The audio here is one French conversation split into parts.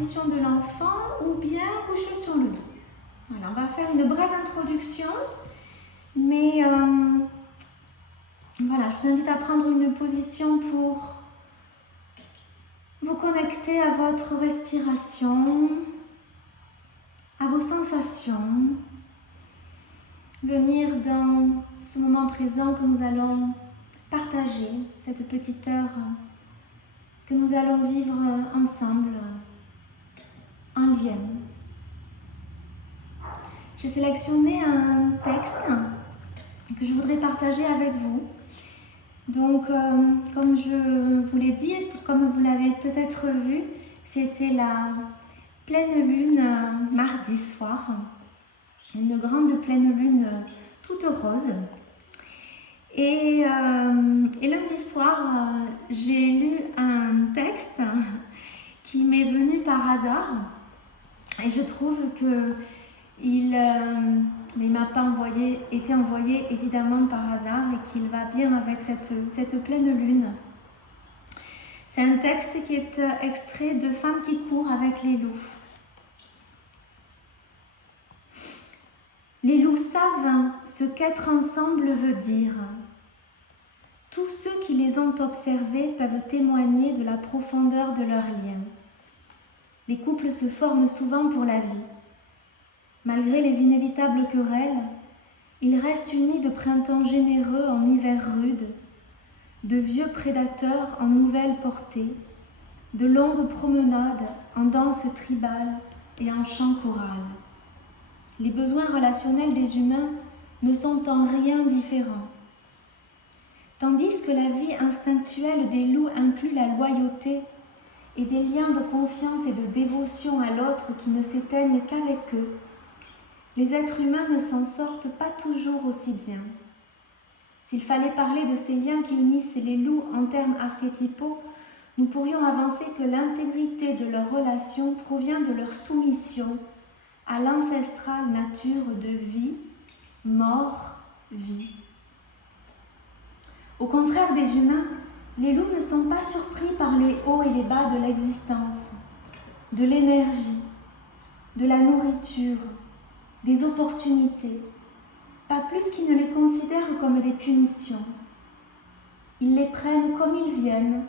position de l'enfant ou bien couché sur le dos. Voilà, on va faire une brève introduction, mais voilà, je vous invite à prendre une position pour vous connecter à votre respiration, à vos sensations, venir dans ce moment présent que nous allons partager, cette petite heure que nous allons vivre ensemble, en lien. J'ai sélectionné un texte que je voudrais partager avec vous. Donc, comme je vous l'ai dit, comme vous l'avez peut-être vu, c'était la pleine lune mardi soir. Une grande pleine lune toute rose. Et lundi soir, j'ai lu un texte qui m'est venu par hasard. Et je trouve qu'il ne m'a pas été envoyé évidemment par hasard et qu'il va bien avec cette pleine lune. C'est un texte qui est extrait de Femmes qui courent avec les loups. Les loups savent ce qu'être ensemble veut dire. Tous ceux qui les ont observés peuvent témoigner de la profondeur de leur lien. Les couples se forment souvent pour la vie. Malgré les inévitables querelles, ils restent unis de printemps généreux en hiver rude, de vieux prédateurs en nouvelles portées, de longues promenades en danse tribale et en chant choral. Les besoins relationnels des humains ne sont en rien différents. Tandis que la vie instinctuelle des loups inclut la loyauté et des liens de confiance et de dévotion à l'autre qui ne s'éteignent qu'avec eux, les êtres humains ne s'en sortent pas toujours aussi bien. S'il fallait parler de ces liens qui unissent les loups en termes archétypaux, nous pourrions avancer que l'intégrité de leur relation provient de leur soumission à l'ancestrale nature de vie, mort, vie. Au contraire des humains, les loups ne sont pas surpris par les hauts et les bas de l'existence, de l'énergie, de la nourriture, des opportunités, pas plus qu'ils ne les considèrent comme des punitions. Ils les prennent comme ils viennent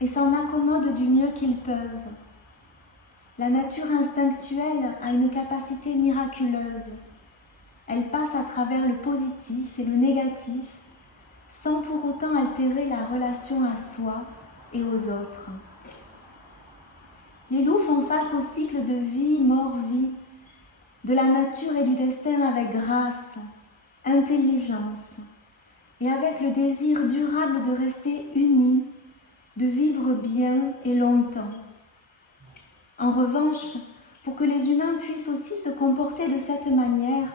et s'en accommodent du mieux qu'ils peuvent. La nature instinctuelle a une capacité miraculeuse. Elle passe à travers le positif et le négatif, sans pour autant altérer la relation à soi et aux autres. Les loups font face au cycle de vie, mort-vie, de la nature et du destin avec grâce, intelligence et avec le désir durable de rester unis, de vivre bien et longtemps. En revanche, pour que les humains puissent aussi se comporter de cette manière,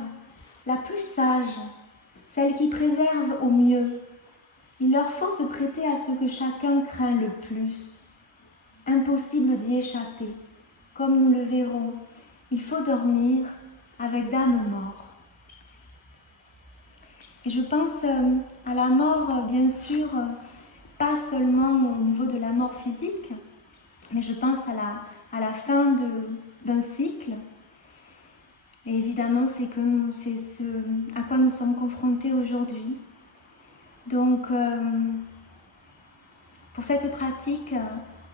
la plus sage, celle qui préserve au mieux, il leur faut se prêter à ce que chacun craint le plus. Impossible d'y échapper. Comme nous le verrons, il faut dormir avec d'âme mort. Et je pense à la mort, bien sûr, pas seulement au niveau de la mort physique, mais je pense à la fin d'un cycle. Et évidemment, c'est ce à quoi nous sommes confrontés aujourd'hui. Donc, pour cette pratique,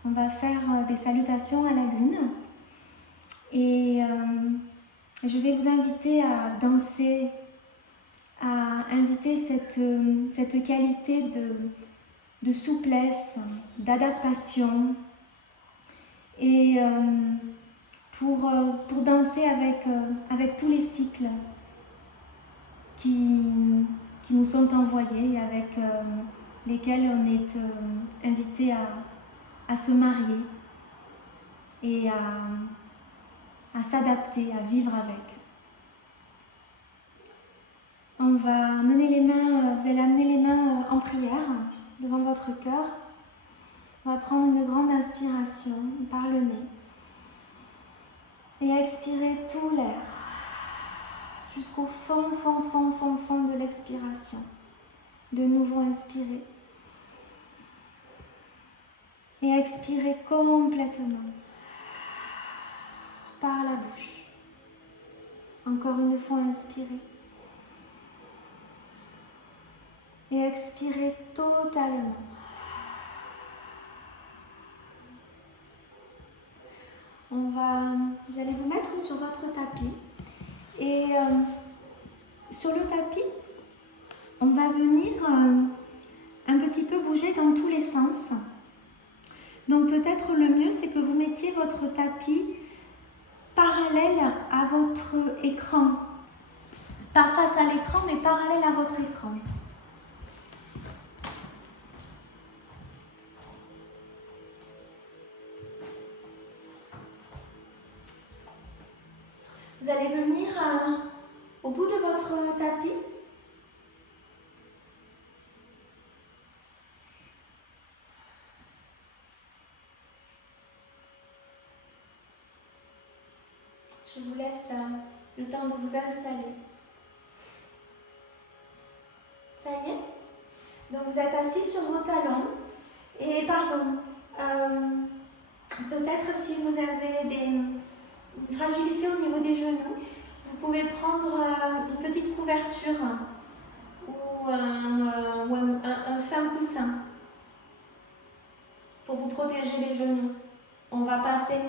on va faire des salutations à la lune. Et je vais vous inviter à danser, à inviter cette qualité de souplesse, d'adaptation. Et pour danser avec tous les cycles qui nous sont envoyés et avec lesquels on est invité à se marier et à s'adapter, à vivre avec. On va mener les mains, vous allez amener les mains en prière devant votre cœur. On va prendre une grande inspiration par le nez et expirer tout l'air jusqu'au fond de l'expiration. De nouveau inspirer et expirer complètement. par la bouche. Encore une fois, inspirez. Et expirez totalement. Vous allez vous mettre sur votre tapis. Et sur le tapis, on va venir un petit peu bouger dans tous les sens. Donc peut-être le mieux, c'est que vous mettiez votre tapis parallèle à votre écran. Pas face à l'écran, mais parallèle à votre écran. Vous allez venir au bout de votre tapis. Je vous laisse le temps de vous installer. Ça y est? Donc vous êtes assis sur vos talons. Et pardon, peut-être si vous avez une fragilité au niveau des genoux, vous pouvez prendre une petite couverture ou un fin coussin pour vous protéger les genoux. On va passer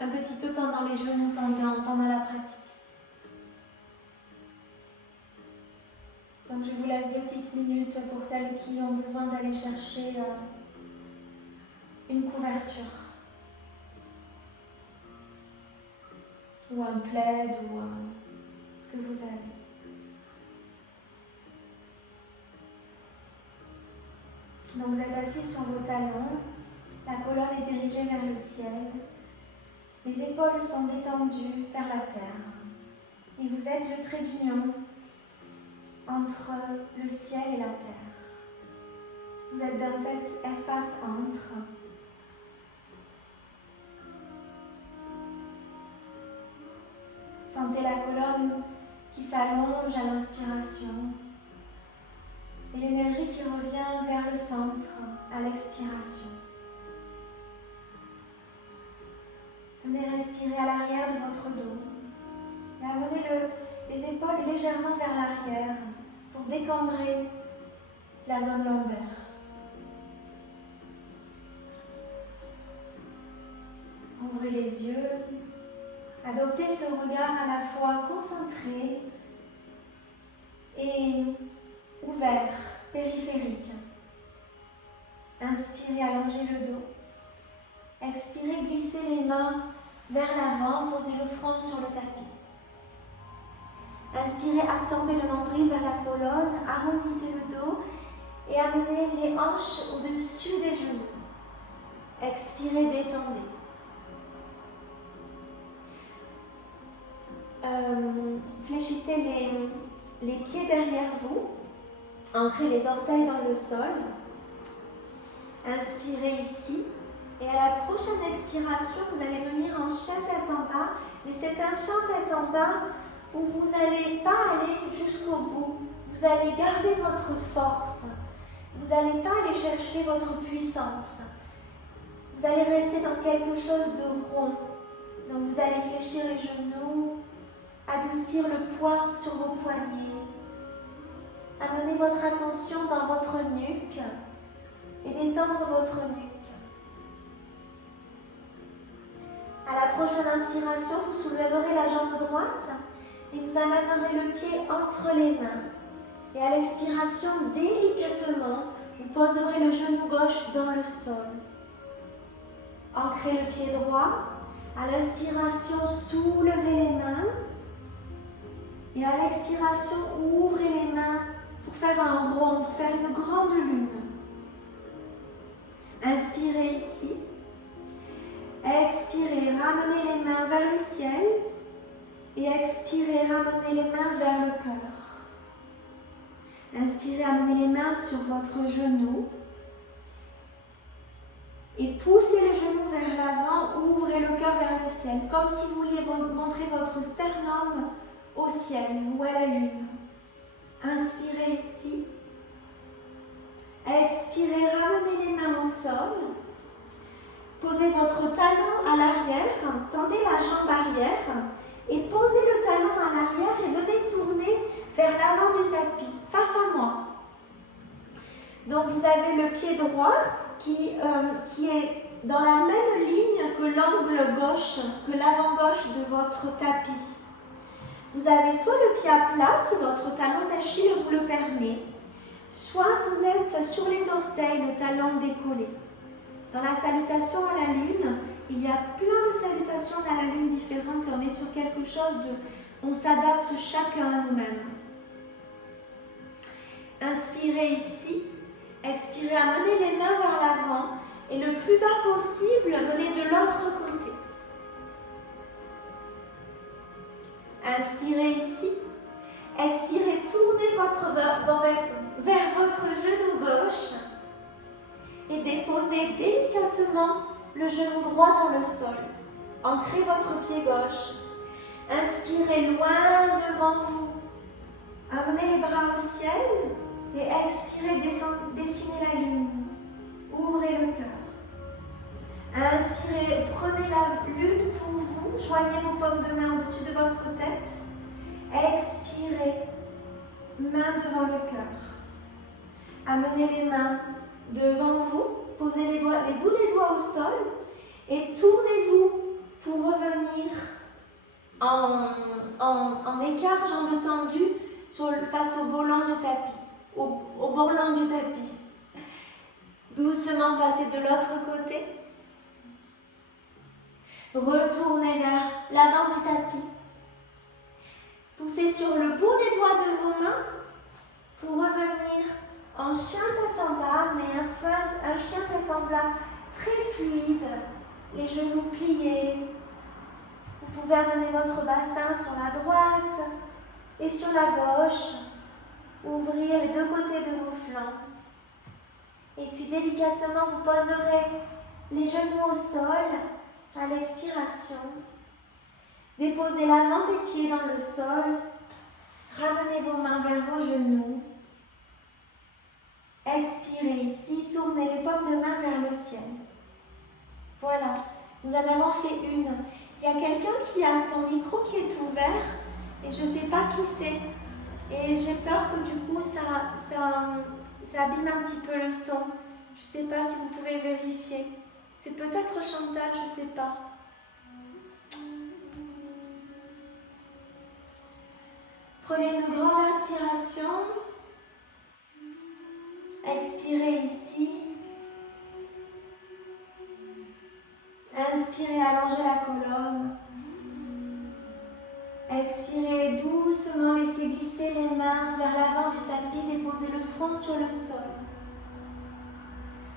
un petit peu pendant les genoux pendant la pratique. Donc je vous laisse 2 petites minutes pour celles qui ont besoin d'aller chercher une couverture. Ou un plaid ou ce que vous avez. Donc vous êtes assis sur vos talons, la colonne est dirigée vers le ciel, les épaules sont détendues vers la terre et vous êtes le trait d'union entre le ciel et la terre. Vous êtes dans cet espace entre. Sentez la colonne qui s'allonge à l'inspiration et l'énergie qui revient vers le centre à l'expiration. Venez respirer à l'arrière de votre dos et amenez les épaules légèrement vers l'arrière pour décambrer la zone lombaire. Ouvrez les yeux. Adoptez ce regard à la fois concentré et ouvert, périphérique. Inspirez, allongez le dos. Expirez, glissez les mains vers l'avant, posez le front sur le tapis. Inspirez, absorbez le nombril vers la colonne, arrondissez le dos et amenez les hanches au-dessus des genoux. Expirez, détendez. Fléchissez les pieds derrière vous, ancrez les orteils dans le sol. Inspirez ici et à la prochaine expiration, vous allez venir en chien tête en bas, mais c'est un chien tête en bas où vous n'allez pas aller jusqu'au bout. Vous allez garder votre force. Vous n'allez pas aller chercher votre puissance. Vous allez rester dans quelque chose de rond. Donc vous allez fléchir les genoux, adoucir le poids sur vos poignets. Amenez votre attention dans votre nuque et détendre votre nuque. À la prochaine inspiration, vous soulèverez la jambe droite et vous amènerez le pied entre les mains. Et à l'expiration, délicatement, vous poserez le genou gauche dans le sol. Ancrez le pied droit. À l'inspiration, soulevez les mains. Et à l'expiration, ouvrez les mains pour faire un rond, pour faire une grande lune. Inspirez ici. Expirez, ramenez les mains vers le ciel. Et expirez, ramenez les mains vers le cœur. Inspirez, amenez les mains sur votre genou. Et poussez le genou vers l'avant, ouvrez le cœur vers le ciel, comme si vous vouliez montrer votre sternum au ciel ou à la lune. Inspirez ici. Expirez, ramenez les mains au sol. Posez votre talon à l'arrière, tendez la jambe arrière le pied droit qui est dans la même ligne que l'angle gauche, que l'avant-gauche de votre tapis. Vous avez soit le pied à plat, si votre talon d'Achille vous le permet, soit vous êtes sur les orteils, le talon décollé. Dans la salutation à la lune, il y a plein de salutations à la lune différentes et on est sur quelque chose de... On s'adapte chacun à nous-mêmes. Inspirez ici, expirez, amenez les mains vers l'avant et le plus bas possible, venez de l'autre côté. Inspirez ici, expirez, tournez vers votre genou gauche et déposez délicatement le genou droit dans le sol. Ancrez votre pied gauche. Inspirez loin devant vous. Amenez les bras au ciel et expirez, dessinez la lune. Ouvrez le cœur. Inspirez, prenez la lune pour vous. Joignez vos paumes de main au-dessus de votre tête. Expirez, main devant le cœur. Amenez les mains devant vous. Posez les bouts des doigts au sol et tournez-vous pour revenir en écart, jambes tendues face au bourrelet du tapis. Au bourrelet du tapis. Doucement passez de l'autre côté. Retournez vers l'avant du tapis. Poussez sur le bout des doigts de vos mains pour revenir en chien tête en bas, mais un chien tête en bas très fluide, les genoux pliés. Vous pouvez amener votre bassin sur la droite et sur la gauche. Ouvrir les deux côtés de vos flancs. Et puis délicatement, vous poserez les genoux au sol à l'expiration. Déposez l'avant des pieds dans le sol. Ramenez vos mains vers vos genoux. Expirez ici, tournez les paumes de main vers le ciel. Voilà, nous en avons fait une. Il y a quelqu'un qui a son micro qui est ouvert et je ne sais pas qui c'est. Et j'ai peur que du coup ça abîme un petit peu le son. Je ne sais pas si vous pouvez vérifier. C'est peut-être Chantal, je ne sais pas. Prenez une grande inspiration. Expirez ici. Inspirez, allongez la colonne. Expirez doucement, laissez glisser les mains vers l'avant du tapis, déposez le front sur le sol.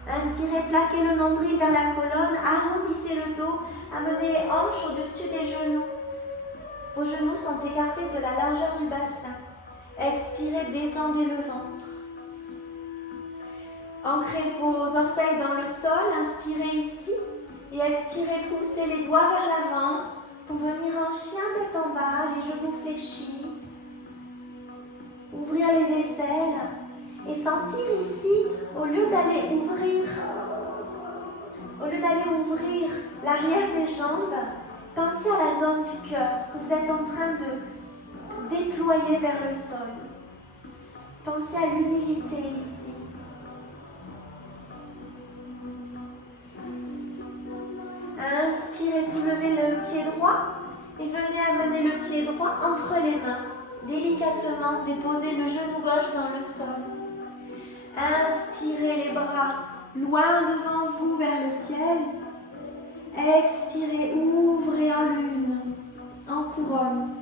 Inspirez, plaquez le nombril vers la colonne, arrondissez le dos, amenez les hanches au-dessus des genoux. Vos genoux sont écartés de la largeur du bassin. Expirez, détendez le ventre. Ancrez vos orteils dans le sol, inspirez ici et expirez, poussez les doigts vers l'avant pour venir en chien tête en bas, les genoux fléchis. Ouvrir les aisselles et sentir ici, au lieu d'aller ouvrir l'arrière des jambes, pensez à la zone du cœur que vous êtes en train de déployer vers le sol. Pensez à l'humilité ici. Inspirez, soulevez le pied droit et venez amener le pied droit entre les mains. Délicatement, déposez le genou gauche dans le sol. Inspirez les bras loin devant vous vers le ciel. Expirez, ouvrez en lune, en couronne.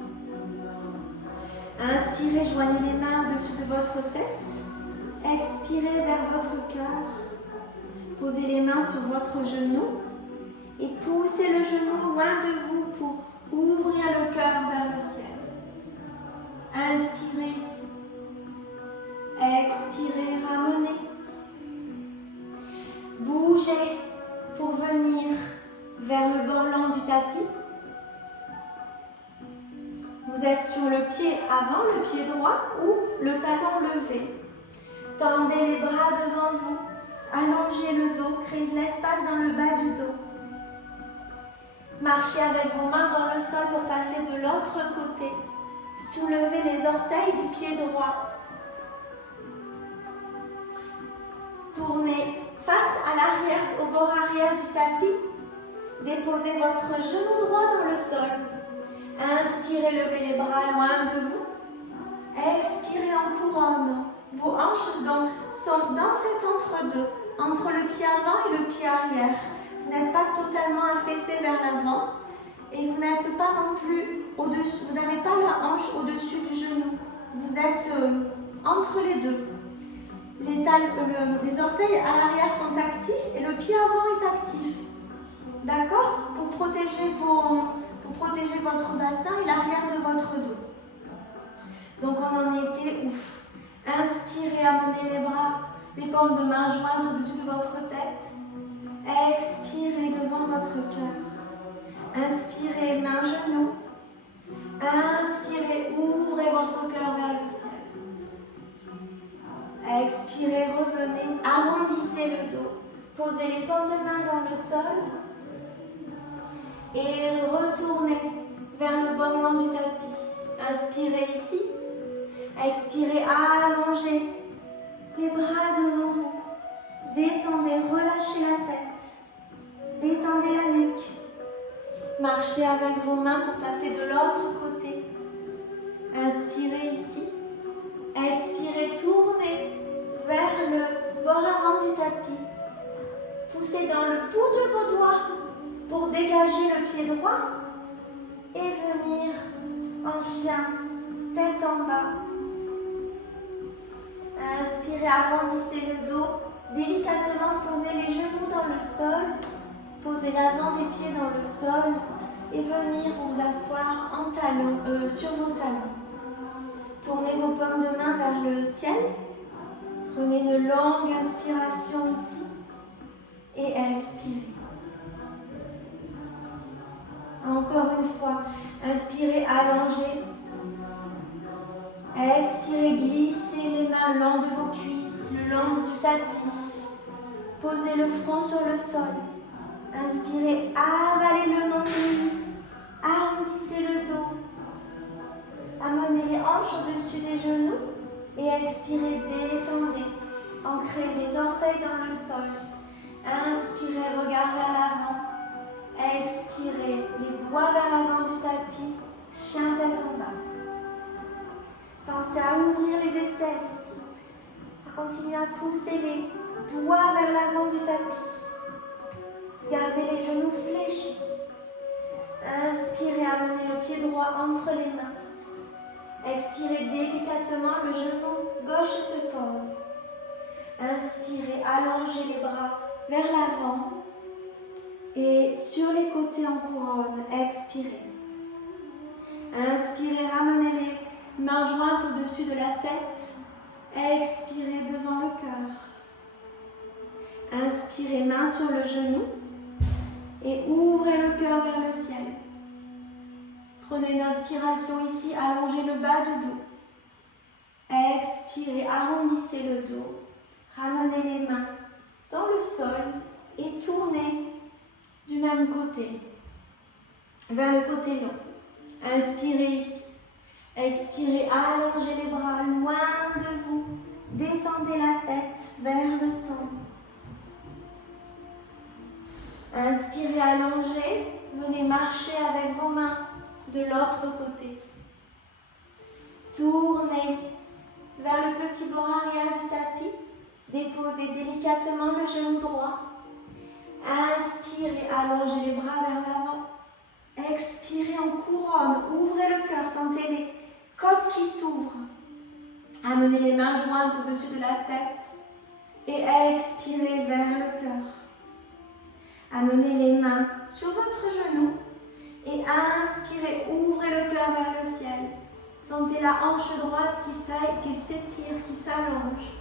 Inspirez, joignez les mains au-dessus de votre tête. Expirez vers votre cœur. Posez les mains sur votre genou et poussez le genou loin de vous pour ouvrir le cœur vers le ciel. Inspirez ici. Expirez, ramenez. Bougez pour venir vers le bord long du tapis. Vous êtes sur le pied avant, le pied droit ou le talon levé. Tendez les bras devant vous. Allongez le dos, créez de l'espace dans le bas du dos. Marchez avec vos mains dans le sol pour passer de l'autre côté. Soulevez les orteils du pied droit. Tournez face à l'arrière, au bord arrière du tapis. Déposez votre genou droit dans le sol. Inspirez, levez les bras loin de vous. Expirez en couronne. Vos hanches sont dans cet entre-deux, entre le pied avant et le pied arrière. Vous n'êtes pas totalement affaissé vers l'avant et vous n'êtes pas non plus au-dessus, vous n'avez pas la hanche au-dessus du genou. Vous êtes entre les deux. Les orteils à l'arrière sont actifs et le pied avant est actif. D'accord? Pour protéger votre bassin et l'arrière de votre dos. Donc on en était où? Inspirez, amenez les bras, les paumes de main jointes au-dessus de votre tête. Expirez devant votre cœur. Inspirez, main, genou. Inspirez, ouvrez votre cœur vers le ciel. Expirez, revenez, arrondissez le dos. Posez les paumes de main dans le sol. Et retournez vers le bord long du tapis. Inspirez ici. Expirez, allongez les bras devant vous. Détendez, relâchez la tête. Détendez la nuque. Marchez avec vos mains pour passer de l'autre côté. Inspirez ici. Expirez, tournez vers le bord avant du tapis. Poussez dans le bout de vos doigts pour dégager le pied droit et venir en chien, tête en bas. Inspirez, arrondissez le dos, délicatement posez les genoux dans le sol, posez l'avant des pieds dans le sol et venir vous asseoir en talons, sur vos talons. Tournez vos paumes de main vers le ciel, prenez une longue inspiration ici et expirez. Encore une fois, inspirez, allongez. Expirez, glissez les mains le long de vos cuisses, le long du tapis. Posez le front sur le sol. Inspirez, avalez le nombril. Arrondissez le dos. Amenez les hanches au-dessus des genoux. Et expirez, détendez. Ancrez les orteils dans le sol. Inspirez, regard vers l'avant. Expirez, les doigts vers l'avant du tapis. Chien tête en bas. Pensez à ouvrir les aisselles ici. À continuer à pousser les doigts vers l'avant du tapis. Gardez les genoux fléchis. Inspirez, amenez le pied droit entre les mains. Expirez délicatement, le genou gauche se pose. Inspirez, allongez les bras vers l'avant. Et sur les côtés en couronne, expirez. Inspirez, ramenez les mains jointes au-dessus de la tête. Expirez devant le cœur. Inspirez, main sur le genou. Et ouvrez le cœur vers le ciel. Prenez une inspiration ici, allongez le bas du dos. Expirez, arrondissez le dos. Ramenez les mains dans le sol et tournez du même côté, vers le côté long. Inspirez ici. Expirez, allongez les bras loin de vous. Détendez la tête vers le centre. Inspirez, allongez. Venez marcher avec vos mains de l'autre côté. Tournez vers le petit bord arrière du tapis. Déposez délicatement le genou droit. Inspirez, allongez les bras vers l'avant. Expirez en couronne, ouvrez le cœur, sentez les côtes qui s'ouvrent. Amenez les mains jointes au-dessus de la tête et expirez vers le cœur. Amenez les mains sur votre genou et inspirez, ouvrez le cœur vers le ciel. Sentez la hanche droite qui s'étire, qui s'allonge.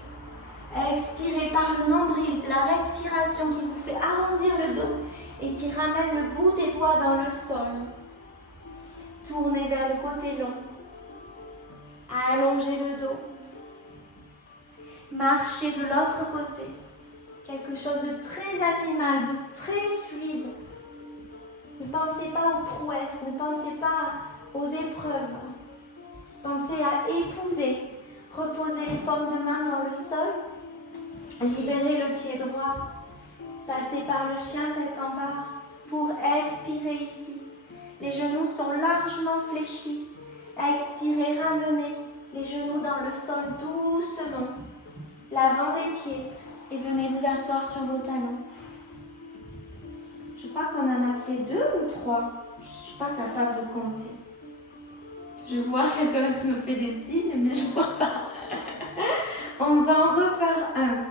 Expirez par le nombril, c'est la respiration qui vous fait arrondir le dos et qui ramène le bout des doigts dans le sol. Tournez vers le côté long. Allongez le dos. Marchez de l'autre côté. Quelque chose de très animal, de très fluide. Ne pensez pas aux prouesses, ne pensez pas aux épreuves. Pensez à épouser. Reposez les paumes de main dans le sol. Libérez le pied droit. Passez par le chien tête en bas pour expirer ici. Les genoux sont largement fléchis. Expirez, ramenez les genoux dans le sol doucement. L'avant des pieds et venez vous asseoir sur vos talons. Je crois qu'on en a fait 2 ou 3. Je ne suis pas capable de compter. Je vois quelqu'un qui me fait des signes, mais je ne vois pas. On va en refaire un.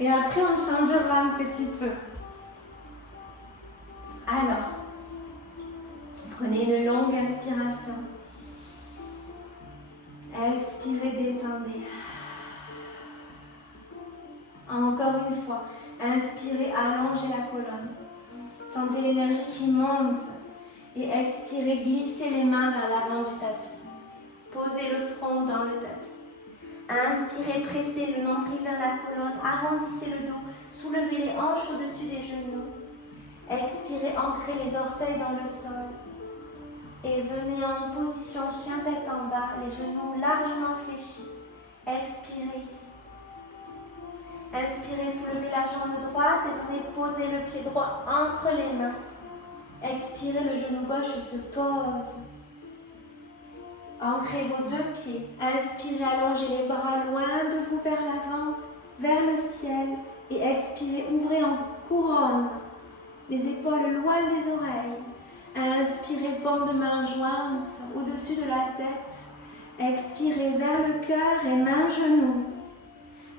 Et après, on changera un petit peu. Alors, prenez une longue inspiration. Expirez, détendez. Encore une fois, inspirez, allongez la colonne. Sentez l'énergie qui monte. Et expirez, glissez les mains vers l'avant du tapis. Posez le front dans le tapis. Inspirez, pressez le nombril vers la colonne, arrondissez le dos, soulevez les hanches au-dessus des genoux. Expirez, ancrez les orteils dans le sol. Et venez en position chien tête en bas, les genoux largement fléchis. Expirez ici. Inspirez, soulevez la jambe droite et venez poser le pied droit entre les mains. Expirez, le genou gauche se pose. Ancrez vos 2 pieds. Inspirez, allongez les bras loin de vous vers l'avant, vers le ciel. Et expirez, ouvrez en couronne. Les épaules loin des oreilles. Inspirez, paume de main jointe au-dessus de la tête. Expirez vers le cœur et main-genou.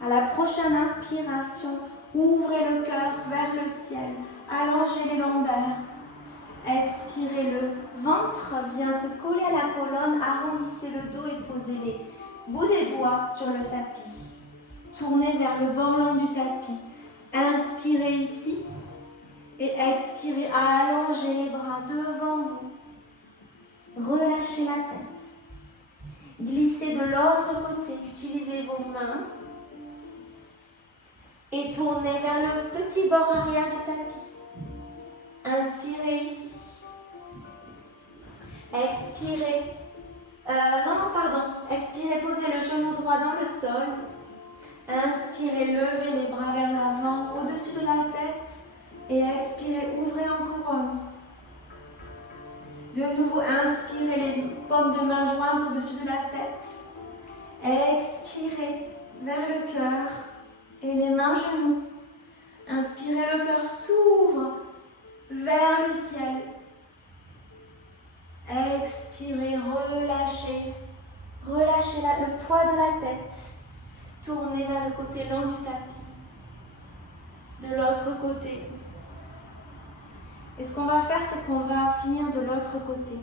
À la prochaine inspiration, ouvrez le cœur vers le ciel. Allongez les lombaires. Expirez, le ventre vient se coller à la colonne, arrondissez le dos et posez les bouts des doigts sur le tapis. Tournez vers le bord long du tapis. Inspirez ici et expirez, allongez les bras devant vous. Relâchez la tête. Glissez de l'autre côté, utilisez vos mains et tournez vers le petit bord arrière du tapis. Inspirez ici. Expirez. Expirez, posez le genou droit dans le sol. Inspirez, levez les bras vers l'avant, au-dessus de la tête. Et expirez, ouvrez en couronne. De nouveau, inspirez les paumes de main jointes au-dessus de la tête. Expirez vers le cœur et les mains genoux. Inspirez, le cœur s'ouvre vers le ciel. Expirez, relâchez. Relâchez le poids de la tête. Tournez vers le côté long du tapis. De l'autre côté. Et ce qu'on va faire, c'est qu'on va finir de l'autre côté.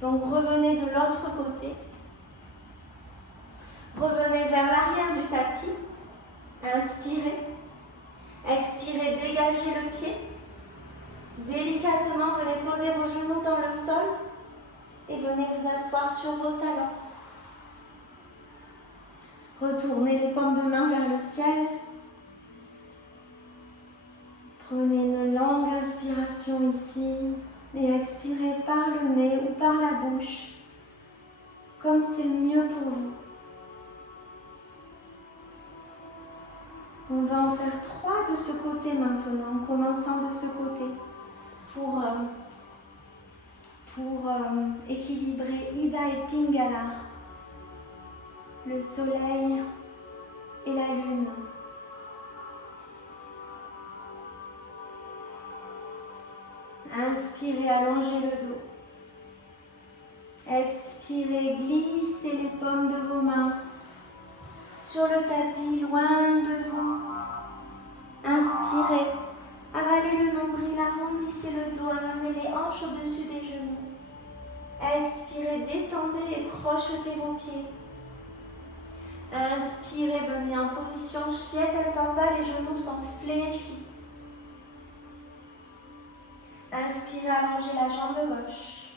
Donc revenez de l'autre côté. Revenez vers l'arrière du tapis. Inspirez. Expirez, dégagez le pied. Délicatement, venez poser vos genoux dans le sol et venez vous asseoir sur vos talons. Retournez les paumes de main vers le ciel. Prenez une longue inspiration ici et expirez par le nez ou par la bouche, comme c'est le mieux pour vous. On va en faire 3 de ce côté maintenant, en commençant de ce côté, pour équilibrer Ida et Pingala, le soleil et la lune. Inspirez, allongez le dos. Expirez, glissez les paumes de vos mains sur le tapis, loin de vous. Inspirez, avalez le nombril, arrondissez le dos, amenez les hanches au-dessus des genoux. Expirez, détendez et crochetez vos pieds. Inspirez, venez en position chien tête en bas, les genoux sont fléchis. Inspirez, allongez la jambe gauche.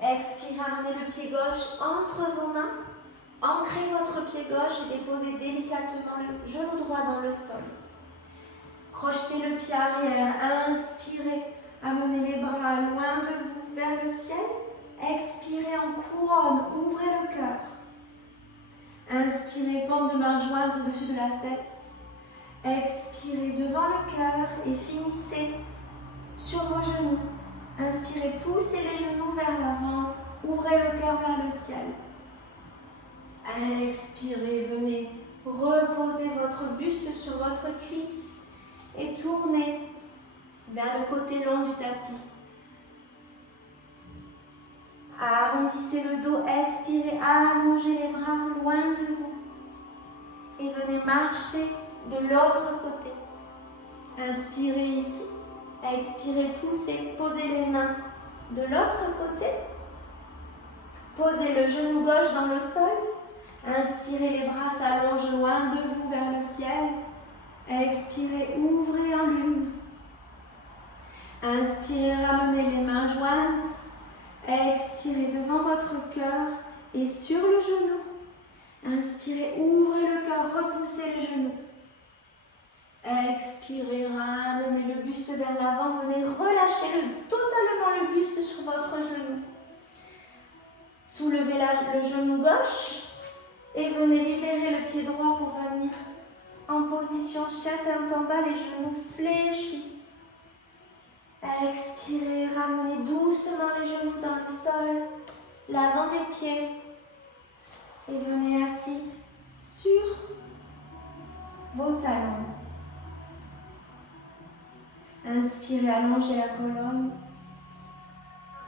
Expirez, amenez le pied gauche entre vos mains. Ancrez votre pied gauche et déposez délicatement le genou droit dans le sol. Crochetez le pied arrière. Inspirez, amenez les bras loin de vous vers le ciel. Expirez en couronne, ouvrez le cœur. Inspirez, paume de main jointes au-dessus de la tête. Expirez devant le cœur et finissez sur vos genoux. Inspirez, poussez les genoux vers l'avant, ouvrez le cœur vers le ciel. Expirez, venez reposer votre buste sur votre cuisse et tournez vers le côté long du tapis. Arrondissez le dos, expirez, allongez les bras loin de vous et venez marcher de l'autre côté. Inspirez ici, expirez, poussez, posez les mains de l'autre côté. Posez le genou gauche dans le sol. Inspirez, les bras s'allongent loin de vous vers le ciel. Expirez, ouvrez en lune. Inspirez, ramenez les mains jointes. Expirez devant votre cœur et sur le genou. Inspirez, ouvrez le cœur, repoussez les genoux. Expirez, ramenez le buste vers l'avant. Venez relâcher totalement le buste sur votre genou. Soulevez le genou gauche et venez libérer le pied droit pour venir en position chien tête en bas, les genoux fléchis. Expirez, ramenez doucement les genoux dans le sol, l'avant des pieds et venez assis sur vos talons. Inspirez, allongez la colonne.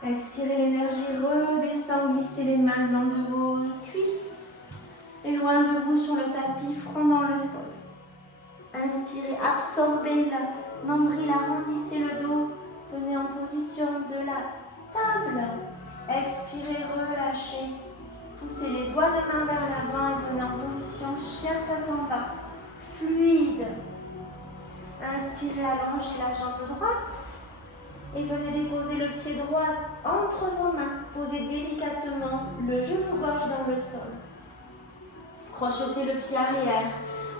Expirez, l'énergie redescend, glissez les mains le long de vos cuisses et loin de vous sur le tapis, front dans le sol. Inspirez, absorbez le nombril, arrondissez le dos, venez en position de la table. Expirez, relâchez, poussez les doigts de main vers l'avant et venez en position chien tête en bas, fluide. Inspirez, allongez la jambe droite. Et venez déposer le pied droit entre vos mains. Posez délicatement le genou gauche dans le sol. Crochetez le pied arrière.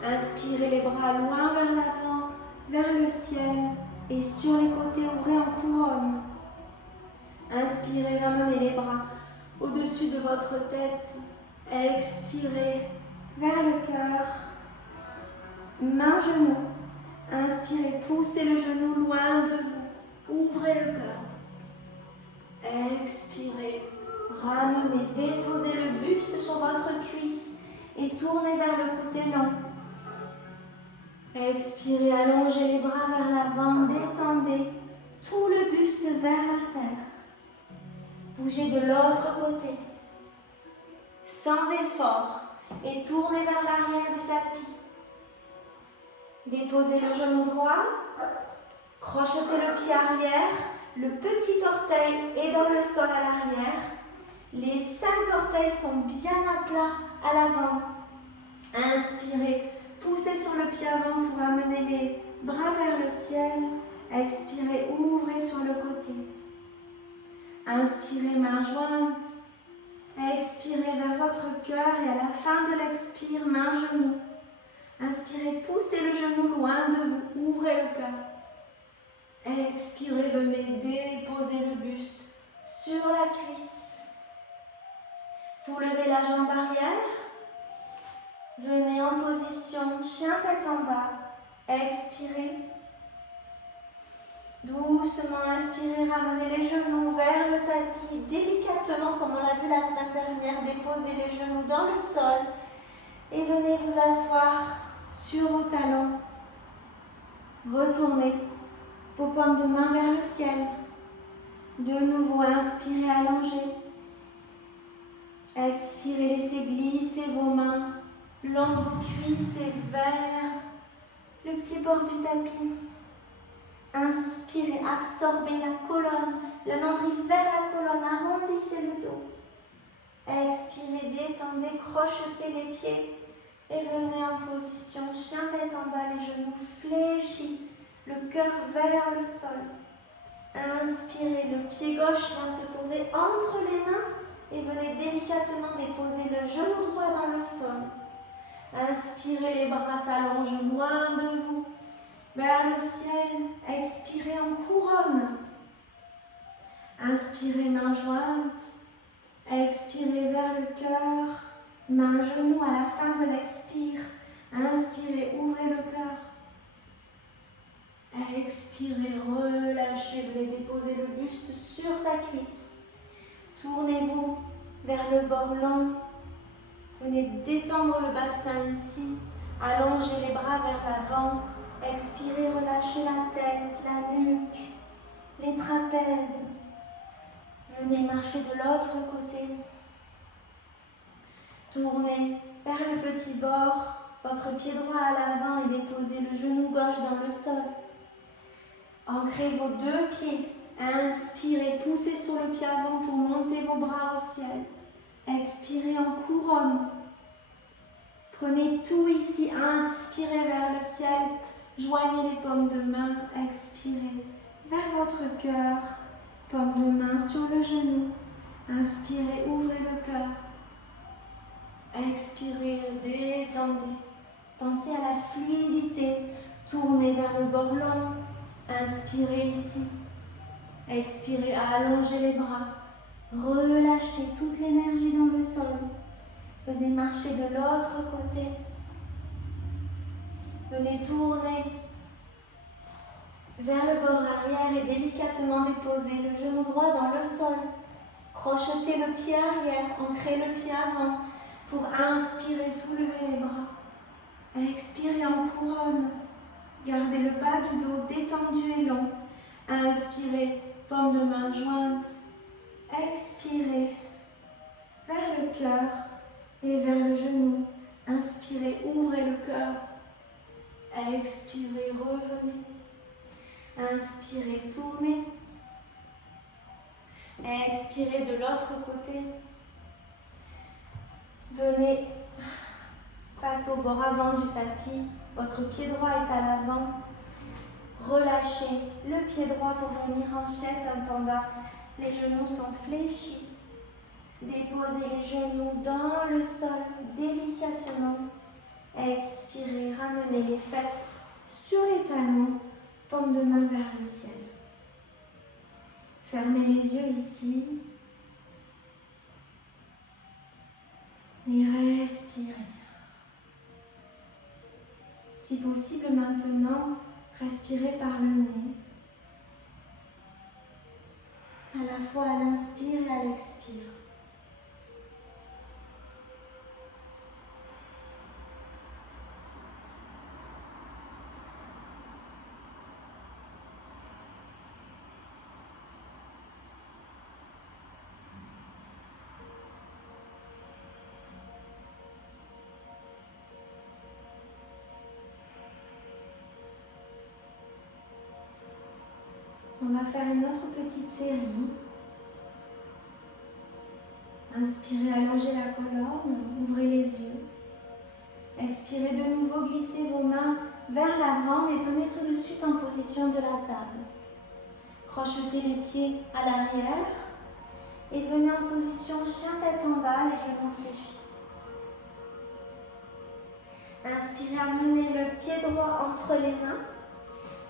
Inspirez les bras loin vers l'avant, vers le ciel. Et sur les côtés, ouvrez en couronne. Inspirez, ramenez les bras au-dessus de votre tête. Expirez vers le cœur. Main, genou. Inspirez, poussez le genou loin de vous. Ouvrez le cœur. Expirez. Ramenez, déposez le buste sur votre cuisse et tournez vers le côté long. Expirez, allongez les bras vers l'avant, détendez tout le buste vers la terre. Bougez de l'autre côté, sans effort, et tournez vers l'arrière du tapis. Déposez le genou droit. Crochetez le pied arrière, le petit orteil est dans le sol à l'arrière. Les 5 orteils sont bien à plat à l'avant. Inspirez, poussez sur le pied avant pour amener les bras vers le ciel. Expirez, ouvrez sur le côté. Inspirez, main jointe. Expirez vers votre cœur et à la fin de l'expire, main genou. Inspirez, poussez le genou loin de vous, ouvrez le cœur. Expirez, venez déposer le buste sur la cuisse. Soulevez la jambe arrière. Venez en position chien tête en bas. Expirez. Doucement inspirez, ramenez les genoux vers le tapis. Délicatement, comme on l'a vu la semaine dernière, déposez les genoux dans le sol. Et venez vous asseoir sur vos talons. Retournez. Paupières de main vers le ciel. De nouveau, inspirez, allongez. Expirez, laissez glisser vos mains le long de vos cuisses et vers le petit bord du tapis. Inspirez, absorbez la colonne, le nombril vers la colonne, arrondissez le dos. Expirez, détendez, crochetez les pieds et venez en position chien tête en bas, les genoux fléchis. Le cœur vers le sol. Inspirez, le pied gauche vient se poser entre les mains et venez délicatement déposer le genou droit dans le sol. Inspirez, les bras s'allongent loin de vous, vers le ciel. Expirez en couronne. Inspirez, main jointe. Expirez vers le cœur. Main, genou à la fin de l'expire. Inspirez, ouvrez le cœur. Expirez, relâchez, venez déposer le buste sur sa cuisse. Tournez-vous vers le bord long. Venez détendre le bassin ici. Allongez les bras vers l'avant. Expirez, relâchez la tête, la nuque, les trapèzes. Venez marcher de l'autre côté. Tournez vers le petit bord. Votre pied droit à l'avant et déposez le genou gauche dans le sol. Ancrez vos deux pieds. Inspirez, poussez sur le pied avant pour monter vos bras au ciel. Expirez en couronne. Prenez tout ici. Inspirez vers le ciel. Joignez les paumes de main. Expirez vers votre cœur. Paume de main sur le genou. Inspirez, ouvrez le cœur. Expirez, détendez. Pensez à la fluidité. Tournez vers le bord long. Inspirez ici. Expirez, allongez les bras. Relâchez toute l'énergie dans le sol. Venez marcher de l'autre côté. Venez tourner vers le bord arrière et délicatement déposer le genou droit dans le sol. Crochetez le pied arrière, ancrez le pied avant pour inspirer, soulever les bras. Expirez en couronne. Gardez le bas du dos détendu et long. Inspirez, paume de main jointe. Expirez vers le cœur et vers le genou. Inspirez, ouvrez le cœur. Expirez, revenez. Inspirez, tournez. Expirez de l'autre côté. Venez face au bord avant du tapis. Votre pied droit est à l'avant. Relâchez le pied droit pour venir en chaîne en bas. Les genoux sont fléchis. Déposez les genoux dans le sol délicatement. Expirez, ramenez les fesses sur les talons. Paume de main vers le ciel. Fermez les yeux ici. Et respirez. Si possible maintenant, respirez par le nez. À la fois à l'inspire et à l'expire. On va faire une autre petite série. Inspirez, allongez la colonne, ouvrez les yeux. Expirez de nouveau, glissez vos mains vers l'avant et venez tout de suite en position de la table. Crochetez les pieds à l'arrière et venez en position chien tête en bas, les genoux fléchis. Inspirez, amenez le pied droit entre les mains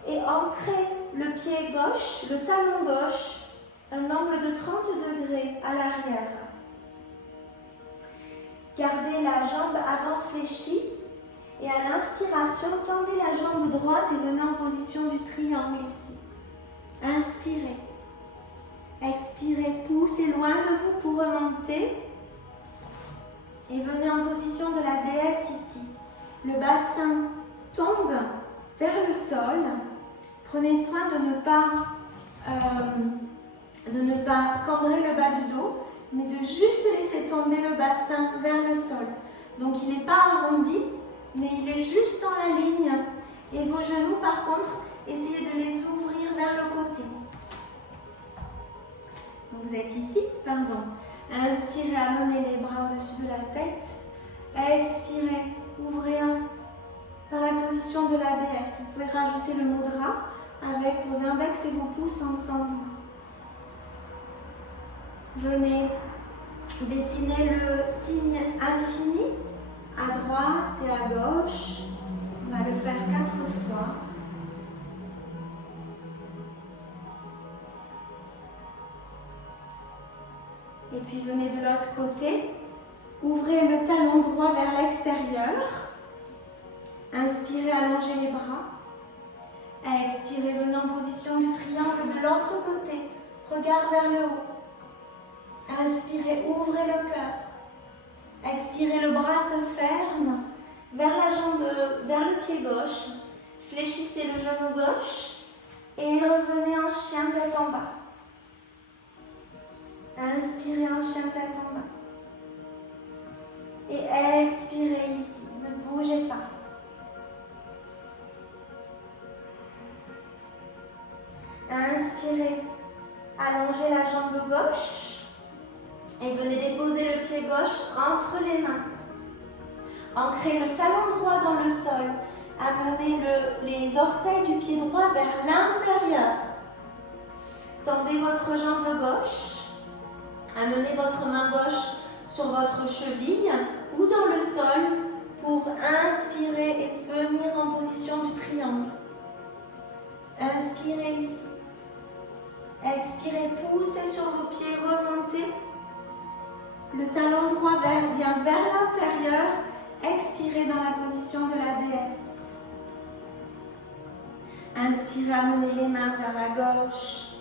et ancrez le pied gauche, le talon gauche, un angle de 30 degrés à l'arrière. Gardez la jambe avant fléchie et à l'inspiration, tendez la jambe droite et venez en position du triangle ici. Inspirez. Expirez, poussez loin de vous pour remonter et venez en position de la déesse ici. Le bassin tombe vers le sol. Prenez soin de ne pas cambrer le bas du dos, mais de juste laisser tomber le bassin vers le sol. Donc il n'est pas arrondi, mais il est juste dans la ligne. Et vos genoux, par contre, essayez de les ouvrir vers le côté. Donc vous êtes ici, pardon. Inspirez, amenez les bras au-dessus de la tête. Expirez, ouvrez dans la position de la déesse. Vous pouvez rajouter le mudra avec vos index et vos pouces ensemble. Venez dessiner le signe infini à droite et à gauche. On va le faire 4 fois. Et puis venez de l'autre côté. Ouvrez le talon droit vers l'extérieur. Inspirez, allongez les bras. Expirez, venez en position du triangle de l'autre côté. Regard vers le haut. Inspirez, ouvrez le cœur. Expirez, le bras se ferme vers la jambe, vers le pied gauche. Fléchissez le genou gauche et revenez en chien tête en bas. Inspirez en chien tête en bas. Et expirez ici, ne bougez pas. Inspirez, allongez la jambe gauche et venez déposer le pied gauche entre les mains. Ancrez le talon droit dans le sol. Amenez les orteils du pied droit vers l'intérieur. Tendez votre jambe gauche. Amenez votre main gauche sur votre cheville ou dans le sol pour inspirer et venir en position du triangle. Inspirez ici. Expirez, poussez sur vos pieds, remontez. Le talon droit vient vers l'intérieur. Expirez dans la position de la déesse. Inspirez, amenez les mains vers la gauche,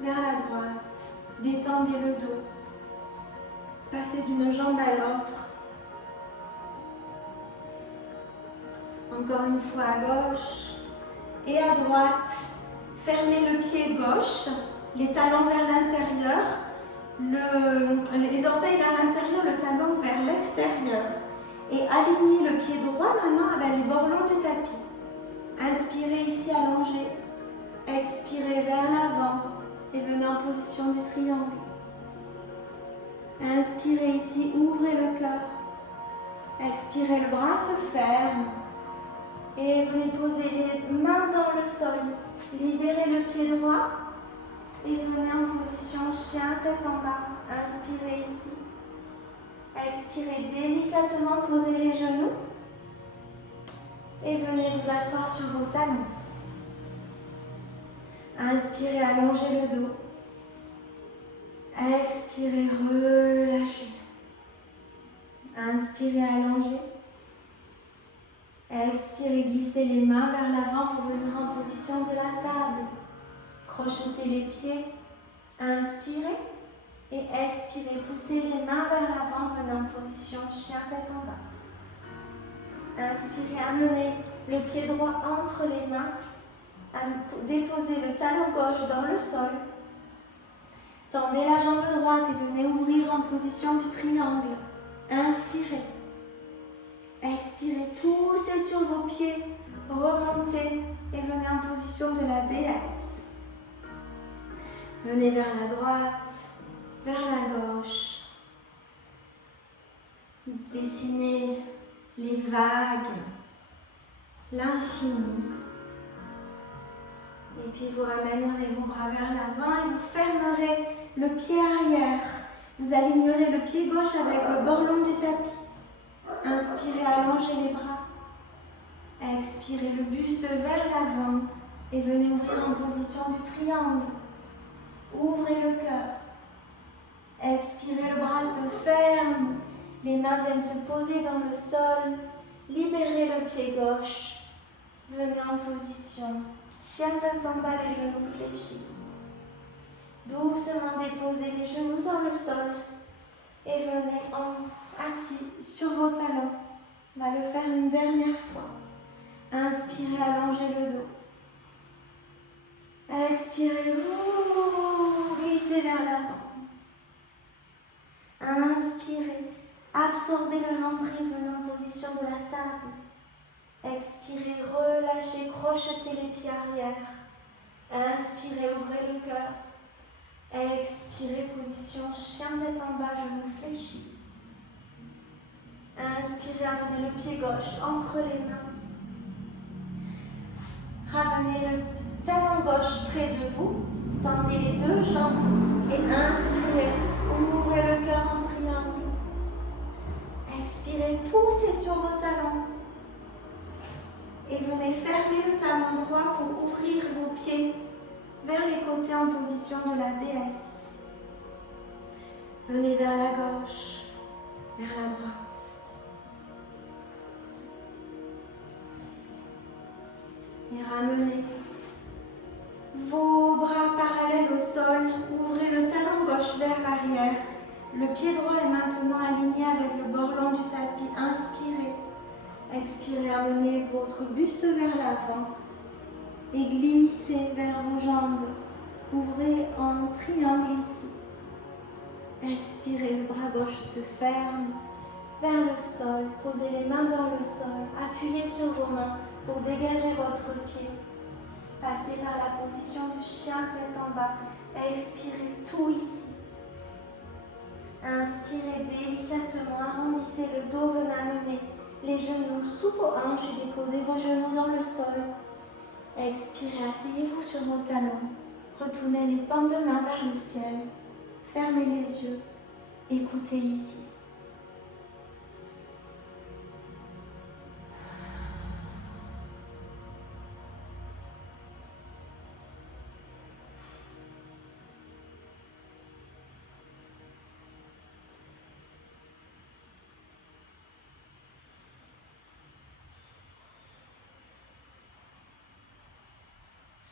vers la droite. Détendez le dos. Passez d'une jambe à l'autre. Encore une fois à gauche et à droite. Fermez le pied gauche, les talons vers l'intérieur, les orteils vers l'intérieur, le talon vers l'extérieur. Et alignez le pied droit maintenant avec les bords longs du tapis. Inspirez ici, allongez. Expirez vers l'avant et venez en position du triangle. Inspirez ici, ouvrez le cœur. Expirez, le bras se ferme. Et venez poser les mains dans le sol. Libérez le pied droit et venez en position chien tête en bas. Inspirez ici. Expirez délicatement, posez les genoux et venez vous asseoir sur vos talons. Inspirez, allongez le dos. Expirez, relâchez. Inspirez, allongez. Expirez, glissez les mains vers l'avant pour venir en position de la table. Crochetez les pieds. Inspirez. Et expirez, poussez les mains vers l'avant, venez en position chien tête en bas. Inspirez, amenez le pied droit entre les mains. Déposez le talon gauche dans le sol. Tendez la jambe droite et venez ouvrir en position du triangle. Inspirez. Expirez, poussez sur vos pieds, remontez et venez en position de la déesse. Venez vers la droite. Vers la gauche. Dessinez les vagues, l'infini. Et puis vous ramènerez vos bras vers l'avant et vous fermerez le pied arrière. Vous alignerez le pied gauche avec le bord long du tapis. Inspirez, allongez les bras. Expirez le buste vers l'avant et venez ouvrir en position du triangle. Ouvrez le cœur. Expirez, le bras se ferme, les mains viennent se poser dans le sol, libérez le pied gauche, venez en position, chien tête en bas, les genoux fléchis. Doucement déposez les genoux dans le sol et venez assis sur vos talons. On va le faire une dernière fois. Inspirez, allongez le dos. Expirez, vous glissez vers l'avant. Inspirez, absorbez le nombril, venez en position de la table. Expirez, relâchez, crochetez les pieds arrière. Inspirez, ouvrez le cœur. Expirez, position chien tête en bas, genoux fléchis. Inspirez, amenez le pied gauche entre les mains. Ramenez le talon gauche près de vous. Tendez les deux jambes et inspirez. Ouvrez le cœur en triangle. Expirez, poussez sur vos talons. Et venez fermer le talon droit pour ouvrir vos pieds vers les côtés en position de la déesse. Venez vers la gauche, vers la droite. Ramenez vos bras parallèles au sol, ouvrez le talon gauche vers l'arrière. Le pied droit est maintenant aligné avec le bord long du tapis. Inspirez. Expirez, amenez votre buste vers l'avant et glissez vers vos jambes. Ouvrez en triangle ici. Expirez, le bras gauche se ferme vers le sol. Posez les mains dans le sol. Appuyez sur vos mains pour dégager votre pied. Passez par la position du chien tête en bas. Expirez tout ici. Inspirez délicatement, arrondissez le dos, venez amener les genoux sous vos hanches et déposez vos genoux dans le sol. Expirez, asseyez-vous sur vos talons. Retournez les paumes de main vers le ciel. Fermez les yeux. Écoutez ici.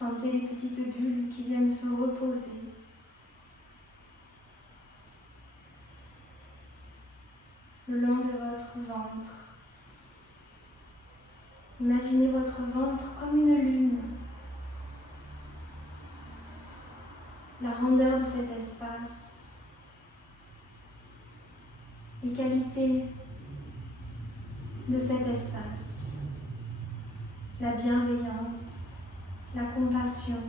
Sentez les petites bulles qui viennent se reposer. Le long de votre ventre. Imaginez votre ventre comme une lune. La rondeur de cet espace. Les qualités de cet espace. La bienveillance. La compassion,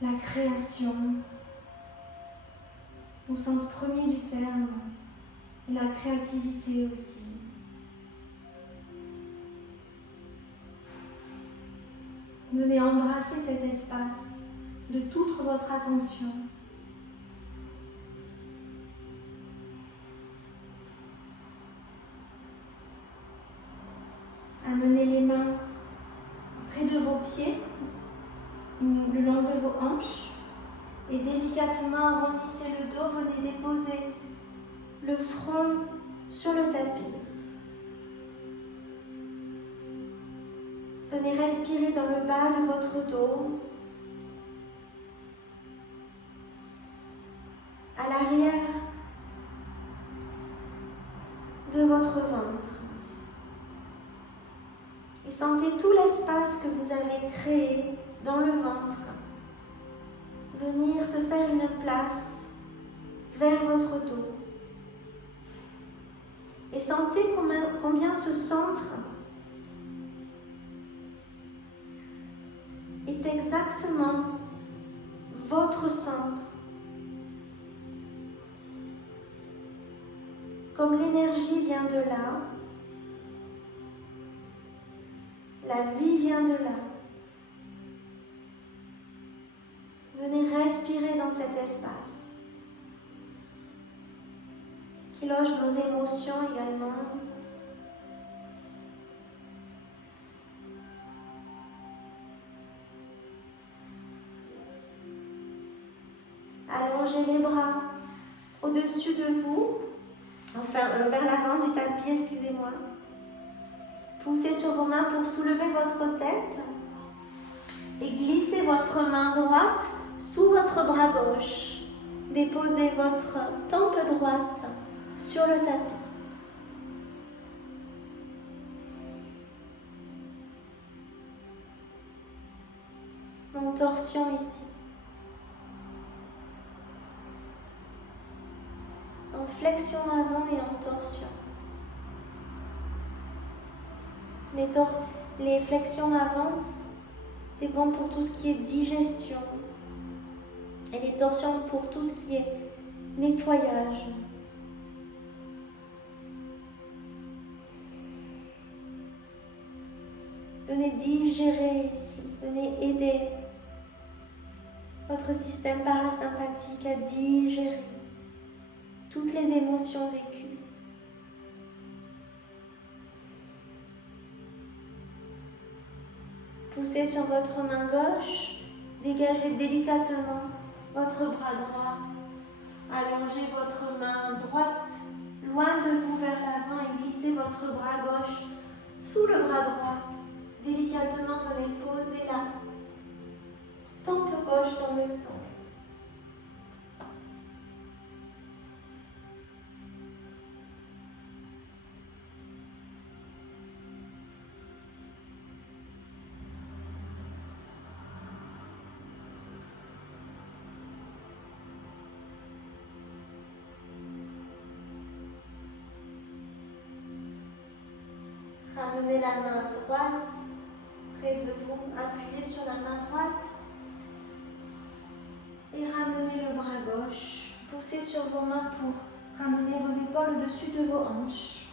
la création, au sens premier du terme, et la créativité aussi. Venez embrasser cet espace de toute votre attention. Amenez les mains près de vos pieds, le long de vos hanches, et délicatement arrondissez le dos, venez déposer le front sur le tapis. Venez respirer dans le bas de votre dos, à l'arrière de votre ventre. Et sentez tout l'espace que vous avez créé dans le ventre venir se faire une place vers votre dos. Et sentez combien ce centre est exactement votre centre. Comme l'énergie vient de là, la vie vient de là. Venez respirer dans cet espace qui loge nos émotions également. Allongez les bras au-dessus de vous, enfin vers l'avant du tapis, excusez-moi. Poussez sur vos mains pour soulever votre tête et glissez votre main droite sous votre bras gauche. Déposez votre tempe droite sur le tapis. En torsion ici. En flexion avant et en torsion. Les flexions avant, c'est bon pour tout ce qui est digestion. Et les torsions pour tout ce qui est nettoyage. Venez digérer ici, venez aider votre système parasympathique à digérer toutes les émotions vécues. Poussez sur votre main gauche, dégagez délicatement votre bras droit. Allongez votre main droite loin de vous vers l'avant et glissez votre bras gauche sous le bras droit. Délicatement, venez poser la tempe gauche dans le sol. Ramenez la main droite près de vous, appuyez sur la main droite et ramenez le bras gauche. Poussez sur vos mains pour ramener vos épaules au-dessus de vos hanches.